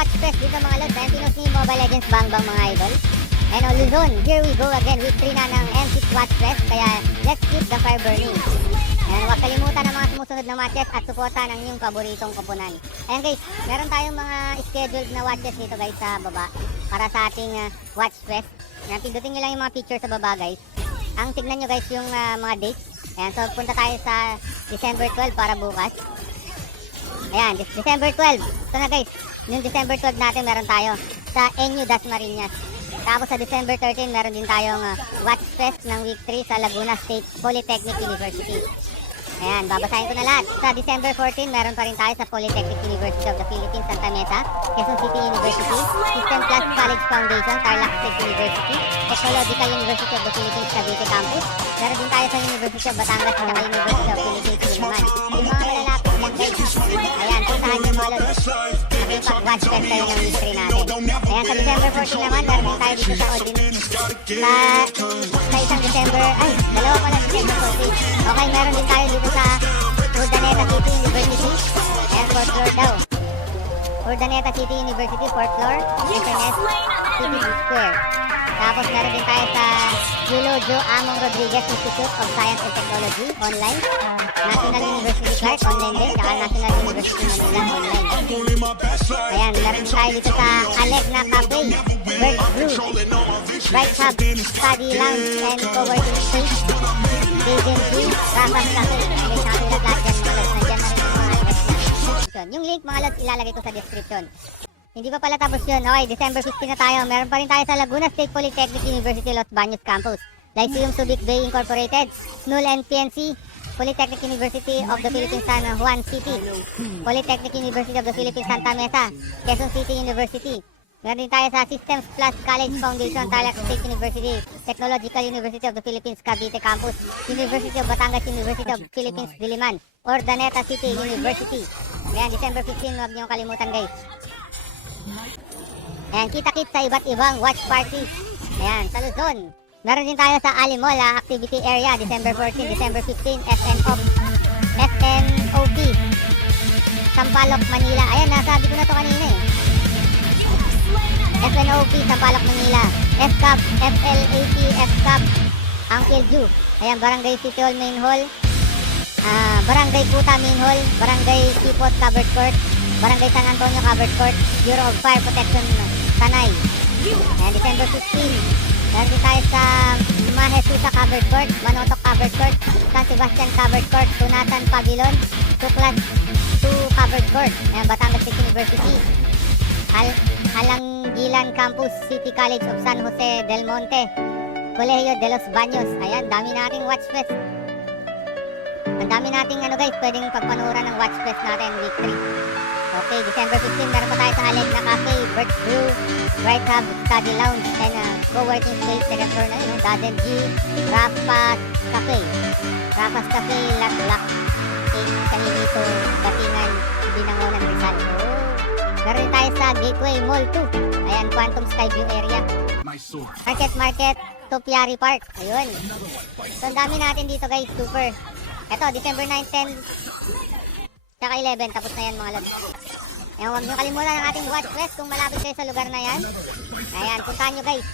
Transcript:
watch fest dito mga lods. Ayan, pinost niyo yung Mobile Legends Bang Bang mga idol. And Luzon, here we go again. Week 3 na ng M6 Watch Fest. Kaya let's keep the fire burning. Ayan, huwag kalimutan ang mga sumusunod na matches at suporta ng inyong paboritong koponan. Ayan guys, meron tayong mga scheduled na watches dito guys sa baba para sa ating Watch Fest. Ayan, pindutin nyo lang yung mga picture sa baba guys. Ang tignan nyo guys yung mga dates. Ayan, so punta tayo sa December 12 para bukas. Ayan, December 12. Ito na guys, yung December 12 natin meron tayo sa NU Dasmariñas. Tapos sa December 13 meron din tayong Watch Fest ng Week 3 sa Laguna State Polytechnic University. Ayan, babasahin ko na lahat. Sa December 14 meron pa rin tayo sa Polytechnic University of the Philippines, Santa Mesa, Quezon City University, System Plus College Foundation, Tarlac State University, Technological University of the Philippines, Cavite Campus. Meron din tayo sa University of Batangas at University of the Philippines, Diliman. Yung mga malalapit lang guys. Ayan, puntahan yung mga lods. Makipag-watch fest tayo ng Week 3 natin. Ayan, sa December 14 naman, meron din tayo dito sa sa isang December, ay, dalawa pala December 14. Okay, meron din tayo dito sa Urdaneta City University. Ayan, 4th floor daw. Urdaneta City University, 4th floor, SNS City Square. Tapos meron din tayo sa Eulodio Among Rodriguez Institute of Science and Technology, online. National University Clark, online din. Saka National University Manila, online. Ayan, meron din tayo dito sa Alegna Cafe, Bird Brew, Bright Hub, Study Lounge, and Co-working Space, Agency, Rafas Cafe. Ayan, sa katulat lahat dyan mga lods. Nandyan na rin yung mga address na. Yung link mga lods, ilalagay ko sa description. Hindi pa pala tapos yun. Okay, December 15 na tayo. Meron pa rin tayo sa Laguna State Polytechnic University, Los Baños Campus, Lyceum Subic Bay Incorporated, NUL and PNC, Polytechnic University of the Philippines, San Juan City, Polytechnic University of the Philippines, Santa Mesa, Quezon City University. Meron din tayo sa Systems Plus College Foundation, Tarlac State University, Technological University of the Philippines, Cavite Campus, University of Batangas, University of the Philippines, Diliman, Urdaneta City University. Ayan, December 15, huwag niyong kalimutan guys. Ayan, kita-kit sa iba't ibang watch party. Ayan, sa Luzon. Meron din tayo sa Alimola Activity Area, December 14, December 15, SNOP, Sampaloc, Manila. Ayan, nasabi ko na to kanina eh. SNOP, Sampaloc, Manila. FCAP, FLAP, FCAP, Uncle Ju. Ayan, Barangay City Hall, Main Hall. Barangay Kuta, Main Hall. Barangay Sipot, Covered Court. Barangay San Antonio, Covered Court. Bureau of Fire Protection, Tanay. Ayan, December 15. Meron din tayo sa Majesusa Covered Court, Manotok Covered Court, San Sebastian Covered Court, Tunasan Pavilion, Tuklas 2 Covered Court. Ayan, Batangas State University. Halanggilan Campus, City College of San Jose del Monte, Colegio de los Baños. Ayan, dami nating watch fest. Ang dami nating guys, pwedeng pagpanuran ng watch fest natin week 3. Okay, December 15, meron pa tayo sa Alegna Cafe, Bird Brew, Bright Hub, Study Lounge, and Co-working Space, Director na yun, Daden G, Rafas Cafe, Lac-Lac, Sanilito, Batingan, Binangonan, Rizal. Meron din tayo sa Gateway Mall 2, ayan, Quantum Skyview area, Market, Topiary Park, ayun. So, ang dami natin dito guys, super. Eto, December 9, 10, tsaka 11, tapos na yan mga lods. Ayan, huwag nyo kalimutan ang ating watch fest kung malapit kayo sa lugar na yan. Ayan, puntahan nyo guys.